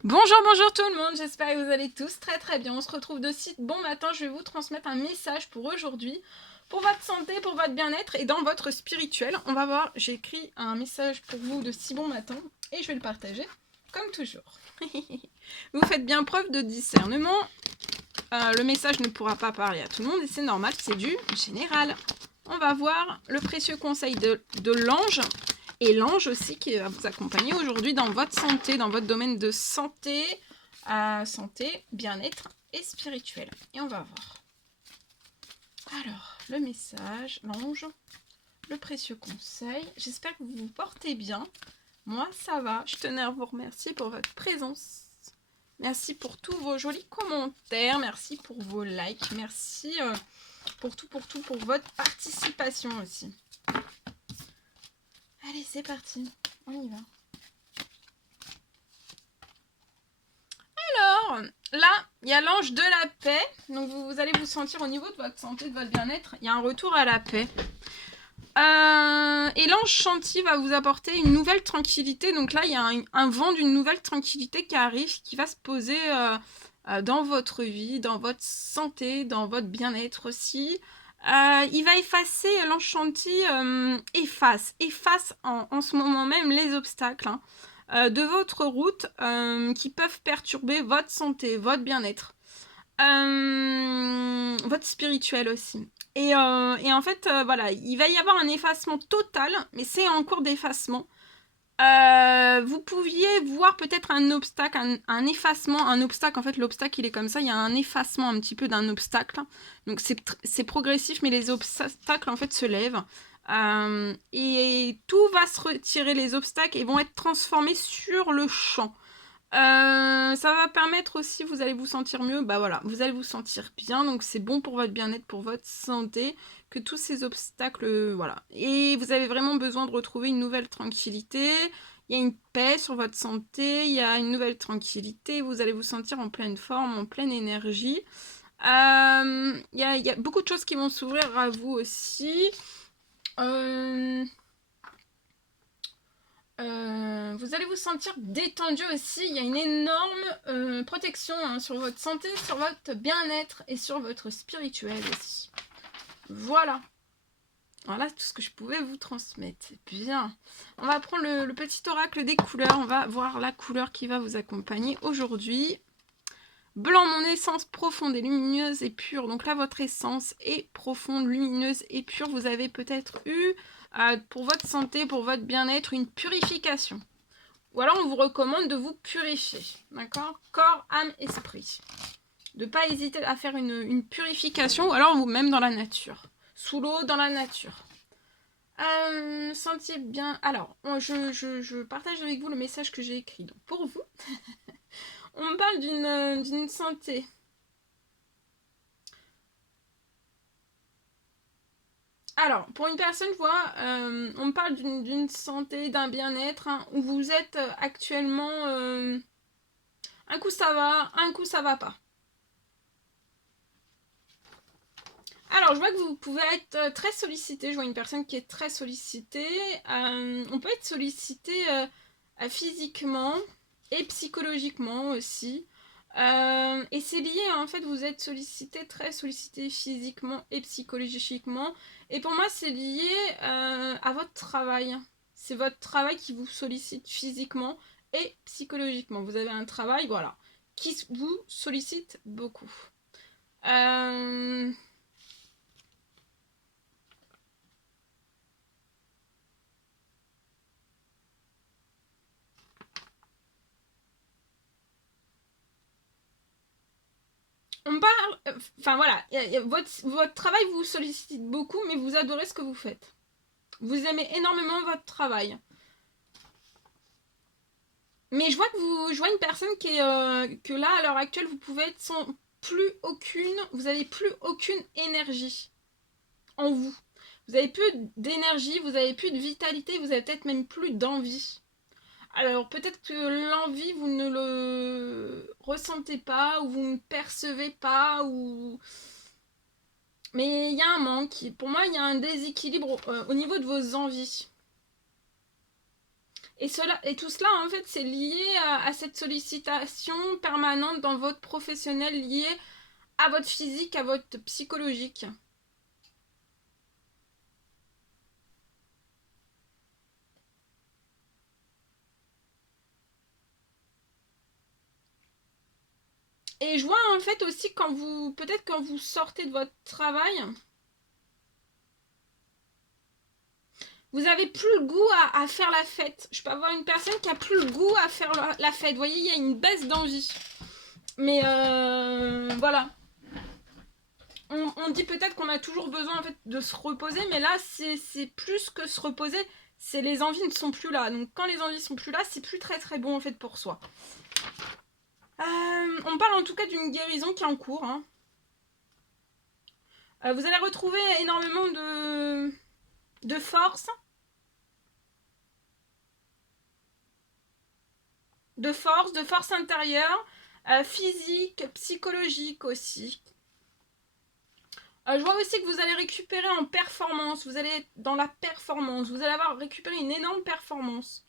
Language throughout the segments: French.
Bonjour tout le monde, j'espère que vous allez tous très bien. On se retrouve de site Bon Matin, je vais vous transmettre un message pour aujourd'hui, pour votre santé, pour votre bien-être et dans votre spirituel. On va voir, j'ai écrit un message pour vous de si bon matin et je vais le partager, comme toujours. Vous faites bien preuve de discernement. Le message ne pourra pas parler à tout le monde et c'est normal, c'est du général. On va voir le précieux conseil de l'ange. Et l'ange aussi qui va vous accompagner aujourd'hui dans votre santé, dans votre domaine de santé, santé, bien-être et spirituel. Et on va voir. Alors, le message, l'ange, le précieux conseil. J'espère que vous vous portez bien. Moi, ça va. Je tenais à vous remercier pour votre présence. Merci pour tous vos jolis commentaires. Merci pour vos likes. Merci pour votre participation aussi. Allez, c'est parti. On y va. Alors, là, il y a l'ange de la paix. Donc, vous allez vous sentir au niveau de votre santé, de votre bien-être. Il y a un retour à la paix. Et l'ange Chanty va vous apporter une nouvelle tranquillité. Donc là, il y a un vent d'une nouvelle tranquillité qui arrive, qui va se poser dans votre vie, dans votre santé, dans votre bien-être aussi. Il va effacer, l'ange Chanty efface en ce moment même les obstacles de votre route qui peuvent perturber votre santé, votre bien-être, votre spirituel aussi. Et en fait, voilà, il va y avoir un effacement total, mais c'est en cours d'effacement. Vous pouviez voir peut-être un obstacle, un effacement, un obstacle. En fait, l'obstacle, il est comme ça. Il y a un effacement un petit peu d'un obstacle. Donc, c'est progressif, mais les obstacles, en fait, se lèvent. Et tout va se retirer, les obstacles, et vont être transformés sur le champ. Ça va permettre aussi, vous allez vous sentir mieux, bah voilà, vous allez vous sentir bien, donc c'est bon pour votre bien-être, pour votre santé, que tous ces obstacles, voilà. Et vous avez vraiment besoin de retrouver une nouvelle tranquillité, il y a une paix sur votre santé, il y a une nouvelle tranquillité, vous allez vous sentir en pleine forme, en pleine énergie. Il y a beaucoup de choses qui vont s'ouvrir à vous aussi. Vous allez vous sentir détendu aussi. Il y a une énorme protection sur votre santé, sur votre bien-être et sur votre spirituel aussi. Voilà. Voilà tout ce que je pouvais vous transmettre. Bien. On va prendre le petit oracle des couleurs. On va voir la couleur qui va vous accompagner aujourd'hui. Blanc, mon essence profonde et lumineuse et pure. Donc là, votre essence est profonde, lumineuse et pure. Vous avez peut-être eu, pour votre santé, pour votre bien-être, une purification. Ou alors, on vous recommande de vous purifier. D'accord ? Corps, âme, esprit. De ne pas hésiter à faire une purification, ou alors même dans la nature. Sous l'eau, dans la nature. Sentiez bien... Alors, je partage avec vous le message que j'ai écrit. Donc, pour vous, on me parle d'une santé. Alors, pour une personne, je vois, on me parle d'une santé, d'un bien-être, où vous êtes actuellement... un coup ça va, un coup ça va pas. Alors, je vois que vous pouvez être très sollicité. Je vois une personne qui est très sollicitée. On peut être sollicité physiquement et psychologiquement aussi. Et c'est lié, en fait, vous êtes sollicité, très sollicité physiquement et psychologiquement. Et pour moi, c'est lié à votre travail. C'est votre travail qui vous sollicite physiquement et psychologiquement. Vous avez un travail, voilà, qui vous sollicite beaucoup. On parle, enfin voilà, votre travail vous sollicite beaucoup, mais vous adorez ce que vous faites. Vous aimez énormément votre travail. Mais je vois une personne que là, à l'heure actuelle, vous pouvez être sans vous avez plus aucune énergie en vous. Vous avez plus d'énergie, vous avez plus de vitalité, vous avez peut-être même plus d'envie. Alors peut-être que l'envie, vous ne le ressentez pas, ou vous ne percevez pas, ou... Mais il y a un manque. Pour moi, il y a un déséquilibre au niveau de vos envies. Et tout cela, en fait, c'est lié à cette sollicitation permanente dans votre professionnel, liée à votre physique, à votre psychologique. Et je vois en fait aussi peut-être quand vous sortez de votre travail, vous avez plus le goût à faire la fête. Je peux avoir une personne qui a plus le goût à faire la fête. Vous voyez, il y a une baisse d'envie. Mais voilà. On dit peut-être qu'on a toujours besoin en fait de se reposer, mais là c'est plus que se reposer, c'est les envies ne sont plus là. Donc quand les envies sont plus là, c'est plus très très bon en fait pour soi. On parle en tout cas d'une guérison qui est en cours. Hein. Vous allez retrouver énormément de force. De force intérieure, physique, psychologique aussi. Je vois aussi que vous allez récupérer en performance, vous allez être dans la performance, vous allez avoir récupéré une énorme performance.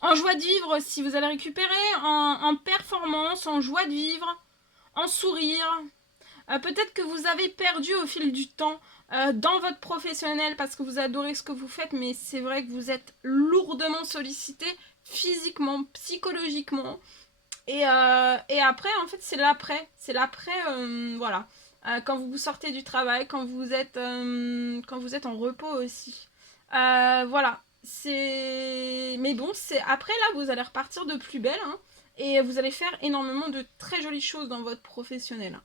En joie de vivre aussi, vous allez récupérer en performance, en joie de vivre, en sourire. Peut-être que vous avez perdu au fil du temps dans votre professionnel parce que vous adorez ce que vous faites, mais c'est vrai que vous êtes lourdement sollicité physiquement, psychologiquement. Et après, en fait, c'est l'après. C'est l'après, voilà. Quand vous sortez du travail, quand vous êtes en repos aussi. Voilà. Mais bon, c'est après là, vous allez repartir de plus belle. Hein, et vous allez faire énormément de très jolies choses dans votre professionnel.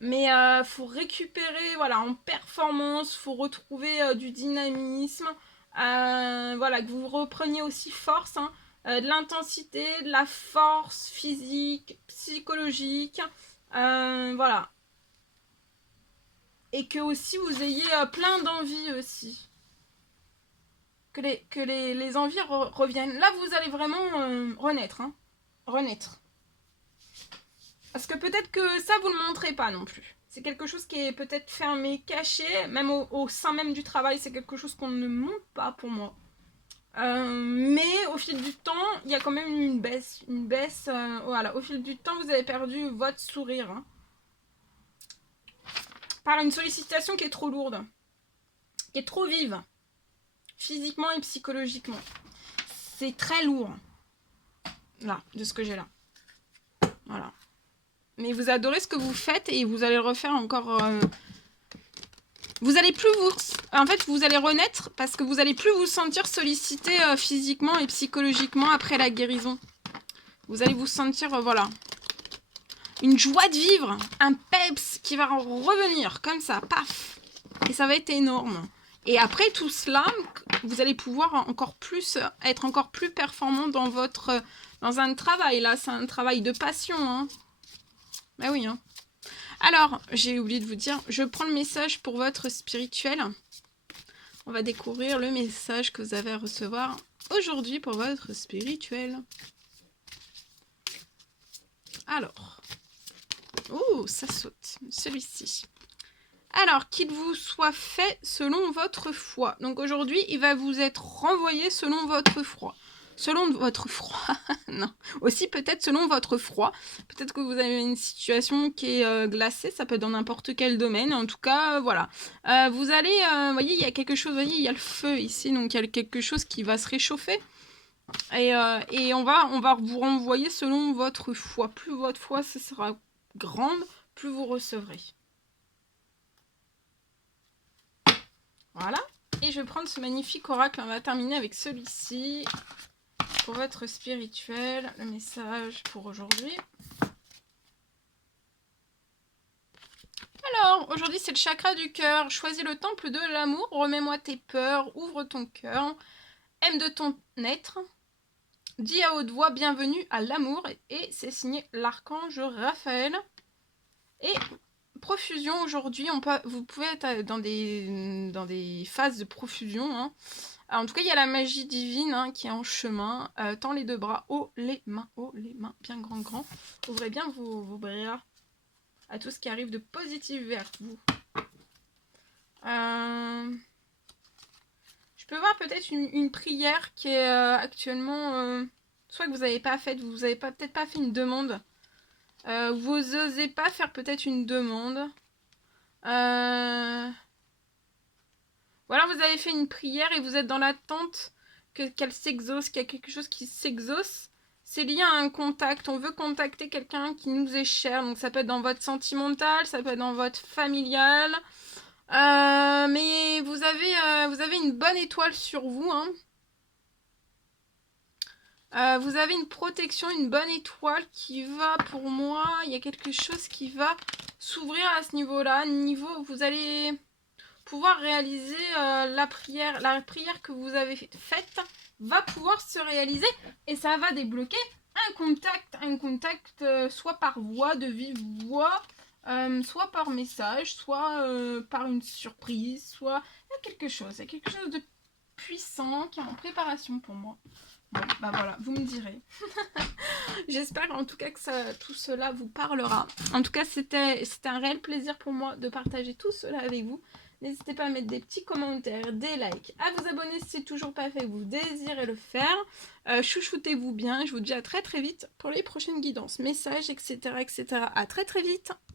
Mais faut récupérer, voilà, en performance, faut retrouver du dynamisme. Voilà, que vous repreniez aussi force. Hein, de l'intensité, de la force physique, psychologique, voilà. Et que aussi vous ayez plein d'envies aussi. Que les envies reviennent. Là, vous allez vraiment renaître. Hein. Renaître. Parce que peut-être que ça, vous ne le montrez pas non plus. C'est quelque chose qui est peut-être fermé, caché, même au sein même du travail, c'est quelque chose qu'on ne montre pas pour moi. Mais au fil du temps, il y a quand même une baisse. Voilà, au fil du temps, vous avez perdu votre sourire. Hein, par une sollicitation qui est trop lourde. Qui est trop vive. Physiquement et psychologiquement. C'est très lourd. Là, de ce que j'ai là. Voilà. Mais vous adorez ce que vous faites et vous allez le refaire encore... Vous allez plus vous... En fait, vous allez renaître parce que vous allez plus vous sentir sollicité physiquement et psychologiquement après la guérison. Vous allez vous sentir, voilà, une joie de vivre, un peps qui va revenir comme ça, paf. Et ça va être énorme. Et après tout cela, vous allez pouvoir être encore plus performant dans un travail. Là, c'est un travail de passion. Hein. Ben oui, hein. Alors, j'ai oublié de vous dire, je prends le message pour votre spirituel. On va découvrir le message que vous avez à recevoir aujourd'hui pour votre spirituel. Alors, oh, ça saute, celui-ci. Alors, qu'il vous soit fait selon votre foi. Donc aujourd'hui, il va vous être renvoyé selon votre foi. Selon votre froid, non. Aussi peut-être selon votre froid. Peut-être que vous avez une situation qui est glacée, ça peut être dans n'importe quel domaine. En tout cas, voilà. Vous allez, vous voyez, il y a quelque chose, vous voyez, il y a le feu ici, donc il y a quelque chose qui va se réchauffer. Et on va vous renvoyer selon votre foi. Plus votre foi sera grande, plus vous recevrez. Voilà. Et je vais prendre ce magnifique oracle. On va terminer avec celui-ci. Pour votre spirituel, le message pour aujourd'hui. Alors, aujourd'hui, c'est le chakra du cœur. Choisis le temple de l'amour. Remets-moi tes peurs. Ouvre ton cœur. Aime de ton être. Dis à haute voix bienvenue à l'amour. Et c'est signé l'archange Raphaël. Et profusion aujourd'hui. Vous pouvez être dans des phases de profusion. Hein. Alors, en tout cas, il y a la magie divine hein, qui est en chemin. Tends les deux bras, haut les mains, bien grand. Ouvrez bien vos bras à tout ce qui arrive de positif vers vous. Je peux voir peut-être une prière qui est actuellement... soit que vous n'avez pas faite, vous n'avez peut-être pas fait une demande. Vous n'osez pas faire peut-être une demande. Voilà, vous avez fait une prière et vous êtes dans l'attente qu'elle s'exauce, qu'il y a quelque chose qui s'exauce. C'est lié à un contact. On veut contacter quelqu'un qui nous est cher. Donc ça peut être dans votre sentimental, ça peut être dans votre familial. Mais vous avez une bonne étoile sur vous. Hein. Vous avez une protection, une bonne étoile qui va, pour moi, il y a quelque chose qui va s'ouvrir à ce niveau-là. Vous allez pouvoir réaliser la prière que vous avez faite va pouvoir se réaliser et ça va débloquer un contact soit par voix de vive voix, soit par message, soit par une surprise, soit il y a quelque chose de puissant qui est en préparation pour moi. Bon, bah voilà, vous me direz. J'espère en tout cas que tout cela vous parlera. En tout cas, c'était un réel plaisir pour moi de partager tout cela avec vous. N'hésitez pas à mettre des petits commentaires, des likes, à vous abonner si c'est toujours pas fait, vous désirez le faire. Chouchoutez-vous bien. Je vous dis à très vite pour les prochaines guidances, messages, etc. etc. À très vite.